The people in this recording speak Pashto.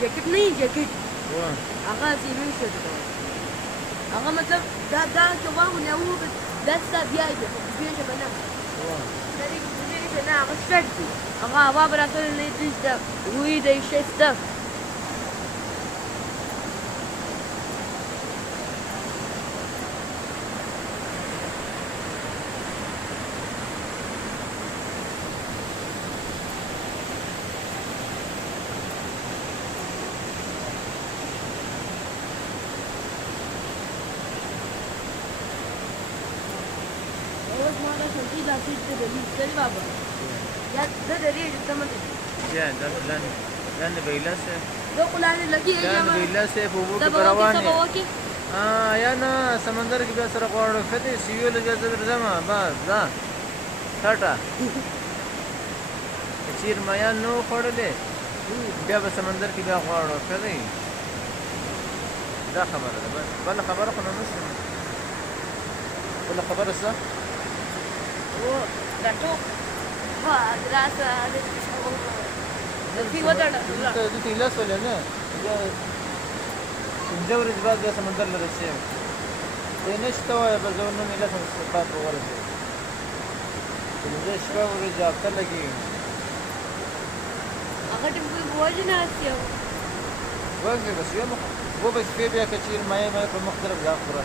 जैकेट नहीं जैकेट وا هغه سیمه شو ته هغه مطلب دا چې واغو نه وو دا ستا بیا یې په بیا ژبه نه وا دا دې نه هغه سټارټ دي هغه هوا براتل نه دي دا وی دی شسته بابا یا د دې ته مته یا دا لن بیلاسه دو قلان لګي لن بیلاسه په وګ روانه یا نه سمندر کې بیا سره غواړو کته سیو له اجازه درځم بس دا ټاټا چیر میا نو خړلې بیا په سمندر کې بیا غواړو کته دا خبره ده بل خبره خو نه نشته بل خبره څه و غټو ها دراسه د فی وټړ ته د تیلاس ولې نه څنګه ورځ بعد بیا سمندر لري شي دې نشته وای په ځونو نه له څه پات ورته دې شپه ورځ اکثر لګي هغه ټیم په وژه نه اسیو وځي بس یو مخ وو بس بیا کچیر مې په مختلف ځای خورا